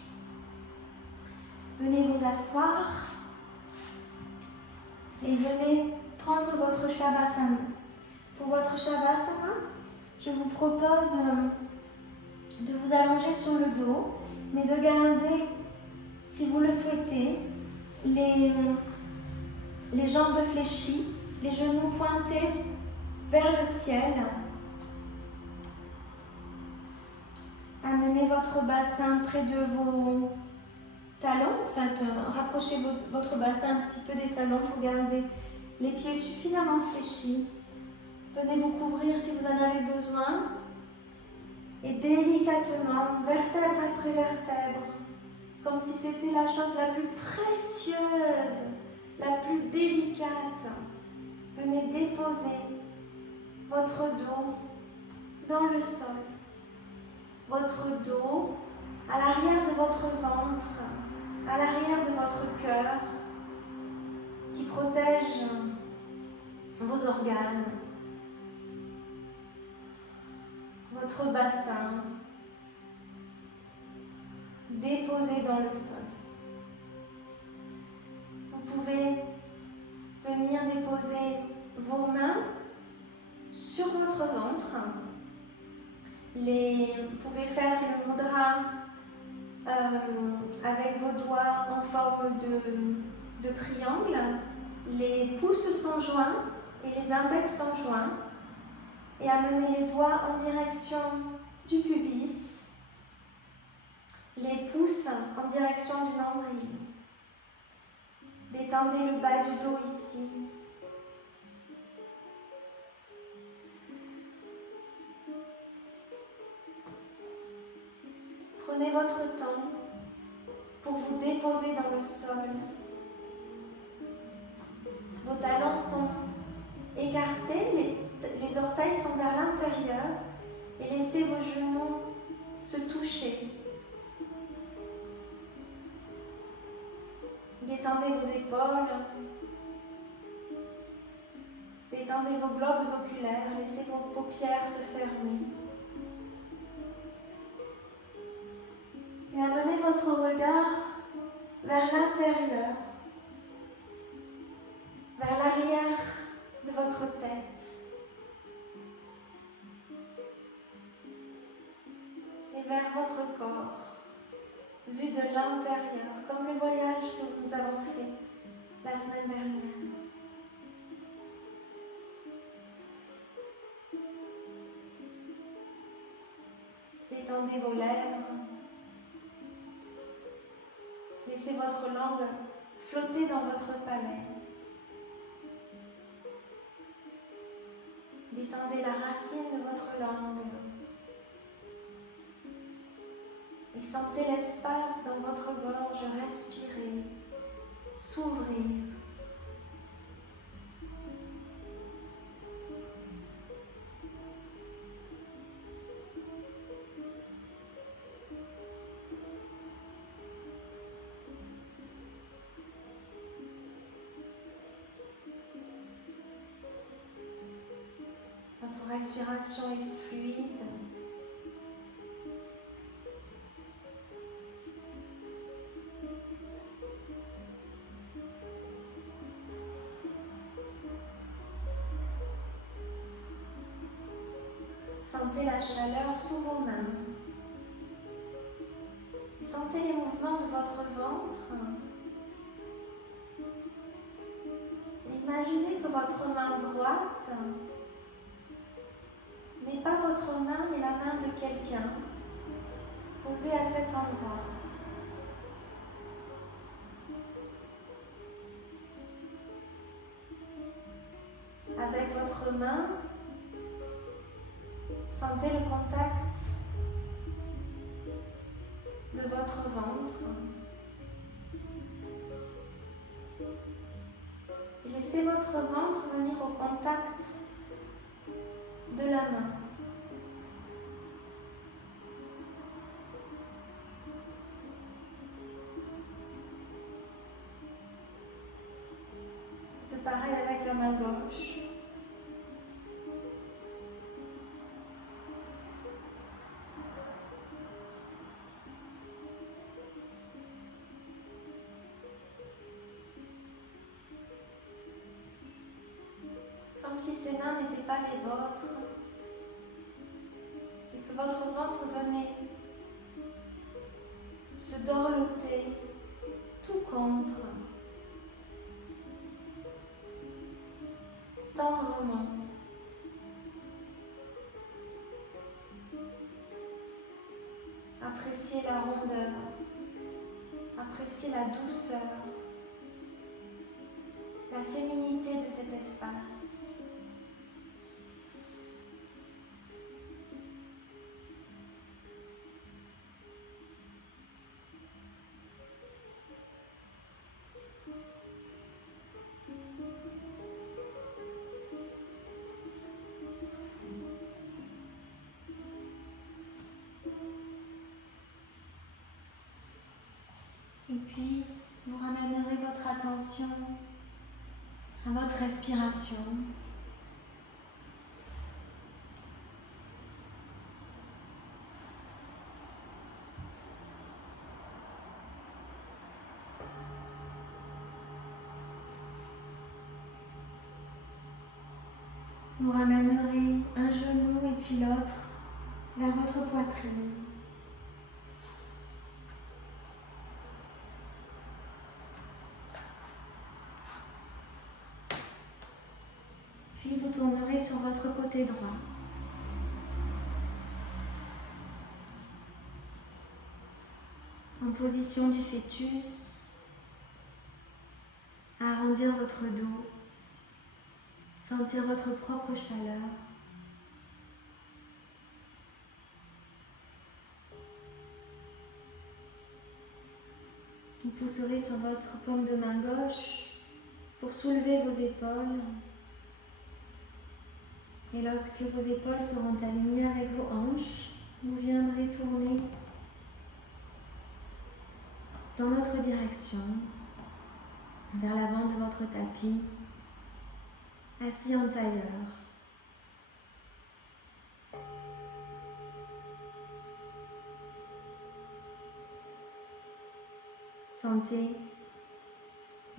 Venez vous asseoir et venez prendre votre Shavasana. Pour votre Shavasana, je vous propose de vous allonger sur le dos, mais de garder, si vous le souhaitez, les jambes fléchies, les genoux pointés vers le ciel. Amenez votre bassin près de vos talons, enfin rapprochez votre bassin un petit peu des talons pour garder les pieds suffisamment fléchis. Venez vous couvrir si vous en avez besoin et délicatement, vertèbre après vertèbre, comme si c'était la chose la plus précieuse, la plus délicate. Venez déposer votre dos dans le sol, votre dos à l'arrière de votre ventre, à l'arrière de votre cœur, qui protège vos organes, votre bassin, déposé dans le sol. Vous pouvez venir déposer vos mains sur votre ventre. Vous pouvez faire le mudra avec vos doigts en forme de triangle. Les pouces sont joints et les index sont joints. Et amenez les doigts en direction du pubis, les pouces en direction du nombril. Détendez le bas du dos ici. Prenez votre temps pour vous déposer dans le sol. Vos talons sont écartés, les orteils sont vers l'intérieur et laissez vos genoux se toucher. Détendez vos épaules, détendez vos globes oculaires, laissez vos paupières se fermer. Et amenez votre regard vers l'intérieur, vers l'arrière de votre tête. Et vers votre corps, vu de l'intérieur, comme le voyage que nous avons fait la semaine dernière. Détendez vos lèvres. Laissez votre langue flotter dans votre palais. Détendez la racine de votre langue. Et sentez l'espace dans votre gorge respirer, s'ouvrir. Votre respiration est fluide. Sentez la chaleur sous vos mains. Et sentez les mouvements de votre ventre. Imaginez que votre main droite n'est pas votre main, mais la main de quelqu'un posée à cet endroit. votre main, sentez le contact de votre ventre. Et laissez votre ventre venir au contact de la main. C'est pareil avec la main gauche. Comme si ces mains n'étaient pas les vôtres et que votre ventre venait se dorloter tout contre, tendrement. Appréciez la rondeur, appréciez la douceur, la féminité de cet espace. Et puis, vous ramènerez votre attention à votre respiration. Vous ramènerez un genou et puis l'autre vers votre poitrine. Puis vous tournerez sur votre côté droit. En position du fœtus, arrondir votre dos, sentir votre propre chaleur. Vous pousserez sur votre paume de main gauche pour soulever vos épaules. Et lorsque vos épaules seront alignées avec vos hanches, vous viendrez tourner dans notre direction, vers l'avant de votre tapis, assis en tailleur. Sentez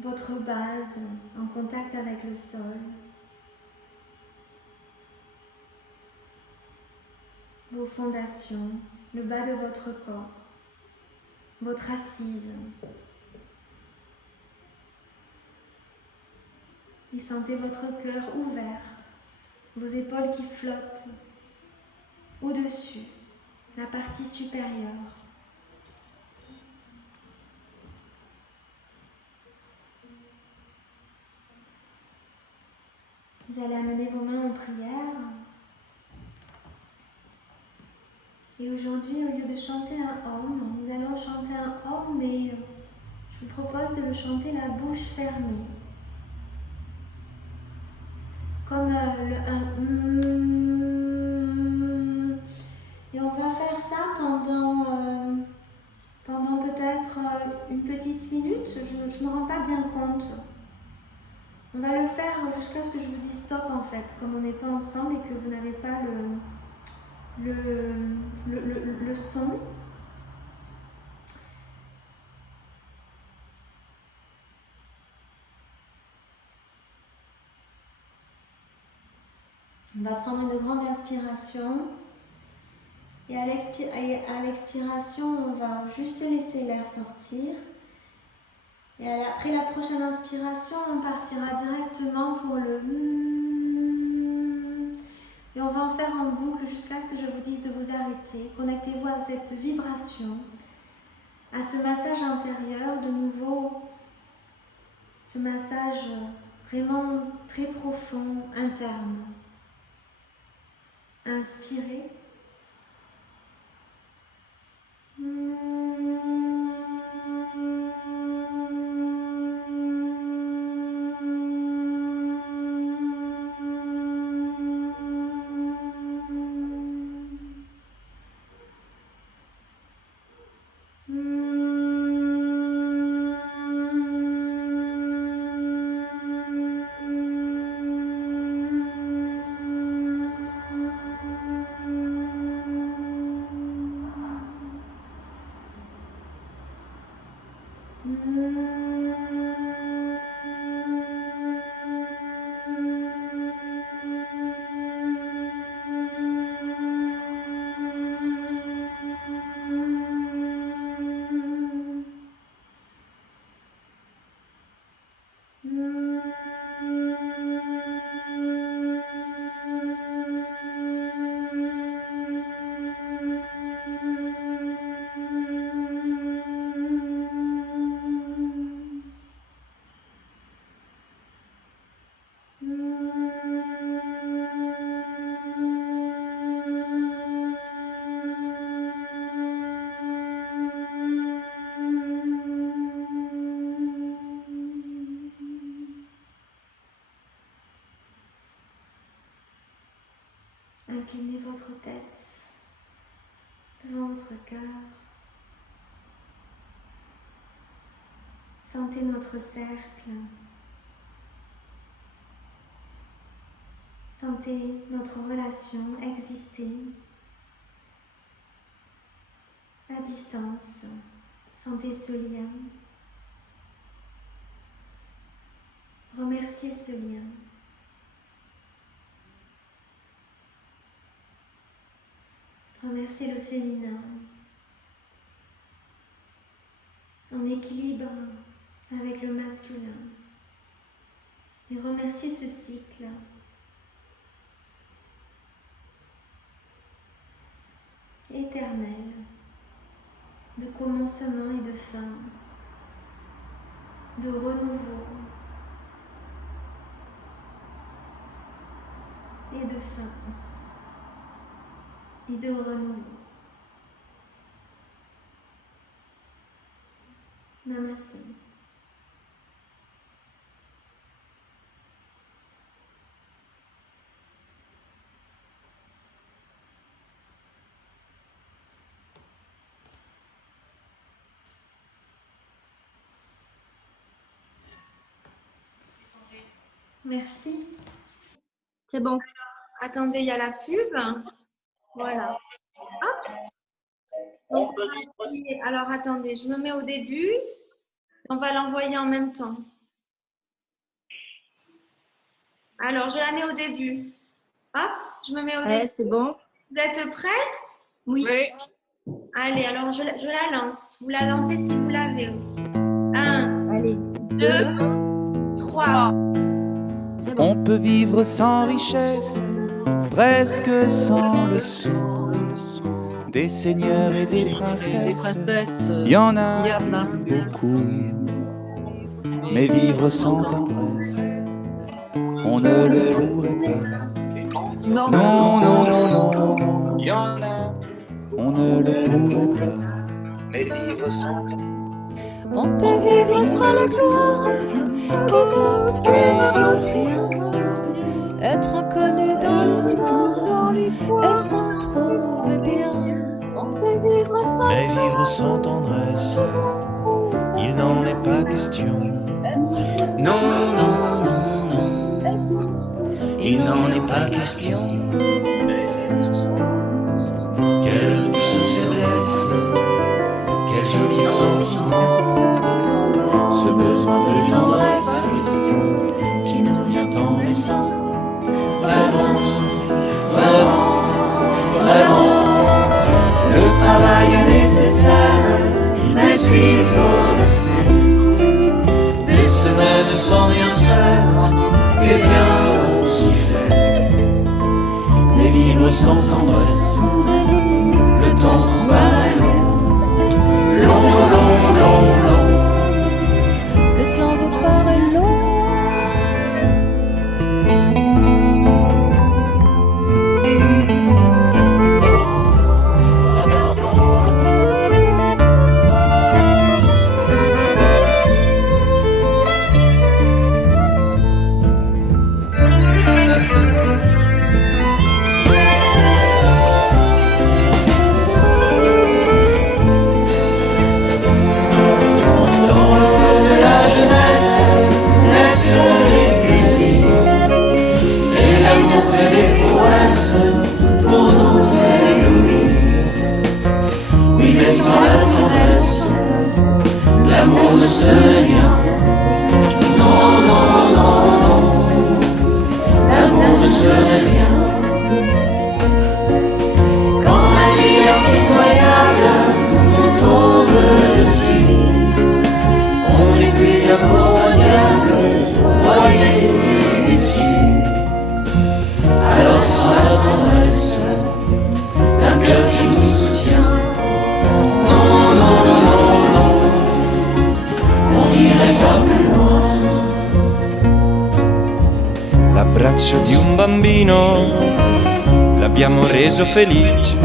votre base en contact avec le sol. Vos fondations, le bas de votre corps, votre assise. Et sentez votre cœur ouvert, vos épaules qui flottent au-dessus, la partie supérieure. Vous allez amener vos mains en prière. Et aujourd'hui, au lieu de chanter un Om, nous allons chanter un Om, mais je vous propose de le chanter la bouche fermée. Comme et on va faire ça pendant peut-être une petite minute, je ne me rends pas bien compte. On va le faire jusqu'à ce que je vous dise stop en fait, comme on n'est pas ensemble et que vous n'avez pas le son. On va prendre une grande inspiration et à l'expiration, on va juste laisser l'air sortir. Et après la prochaine inspiration, on partira directement pour le et on va en faire en boucle jusqu'à ce que je vous dise de vous arrêter. Connectez-vous à cette vibration, à ce massage intérieur, de nouveau, ce massage vraiment très profond, interne. Inspirez. Inclinez votre tête devant votre cœur. Sentez notre cercle. Sentez notre relation exister à distance. Sentez ce lien. Remerciez ce lien. Remerciez le féminin, en équilibre avec le masculin. Et remerciez ce cycle. Éternel, de commencement et de fin, de renouveau et de fin. Et de renouveau. Namasté. Merci. C'est bon. Attendez, il y a la pub. Voilà. Hop. Donc, alors, attendez, je me mets au début. On va l'envoyer en même temps. Alors, je la mets au début. Hop, je me mets au début. C'est bon. Vous êtes prêts? Oui. Allez, alors je la lance. Vous la lancez si vous l'avez aussi. 1, Allez. 2, 3. C'est bon. On peut vivre sans richesse, presque sans le sou. Des seigneurs et des princesses, il y en a beaucoup. Mais vivre sans tendresse, on ne le pourrait pas. Non, non, non, non, non, il y en a, on ne le pourrait pas. Mais vivre sans tendresse, on peut vivre sans la gloire qui ne prouve rien. Être inconnu dans l'histoire et s'en trouver bien. On peut vivre sans mais vivre sans tendresse, il n'en est pas question. Non, non, non, non, il n'en est pas question. Quelle douce faiblesse, quel joli sentiment, ce besoin de tendresse qui nous vient en naissant. Vraiment, vraiment, vraiment, le travail est nécessaire, mais s'il faut rester des semaines sans rien faire, eh bien on s'y fait. Mais vivre sans tendresse, le temps paraît long, long, long, long, long. le temps vous paraît long. dessus. On n'est plus l'amour d'un diable, croyez déçu. Alors sans la tendresse d'un cœur qui nous soutient, non, non, non, non, on n'irait pas plus loin. L'abbraccio di un bambino l'abbiamo reso felice.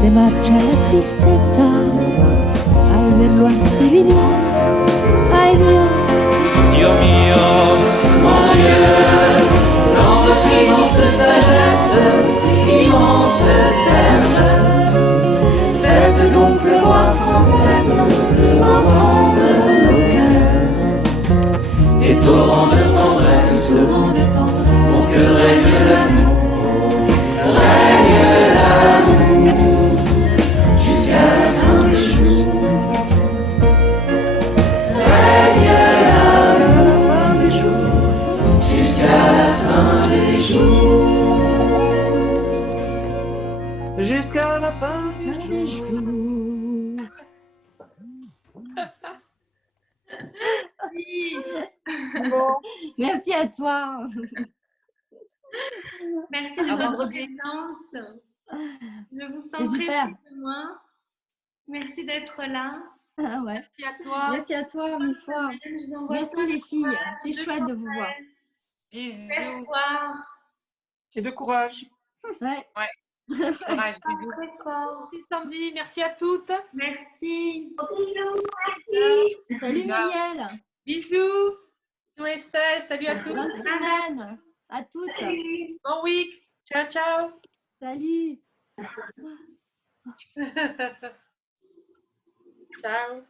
Se marcha la tristeza al verlo así vivir. Ay Dios, Dio mio, Mon Dieu, dans votre immense sagesse, immense ferme, faites donc pleuvoir sans cesse, enfant de nos cœurs, des torrents de tendresse, mon cœur règne l'amour, jusqu'à la fin des jours. Règne l'amour, jusqu'à la fin des jours. Jusqu'à la fin du jour. Bon, Merci à toi. Merci de À votre vendredi. présence. Je vous C'est sens très super. près de moi. Merci d'être là. Ah ouais. merci à toi. Merci à toi mille fois. Je vous envoie Merci plein de les filles. courage, C'est de chouette de vous voir. tendresse, Bisous. d'espoir. Et de courage. Ouais. Courage, Pas bisous. très fort. Merci Sandy, merci à toutes. Merci. Salut Ciao. Muriel. Bisous. Bisous Estelle, salut à toutes. Bonne semaine à toutes. Bon week. Ciao, ciao. Salut. Ciao.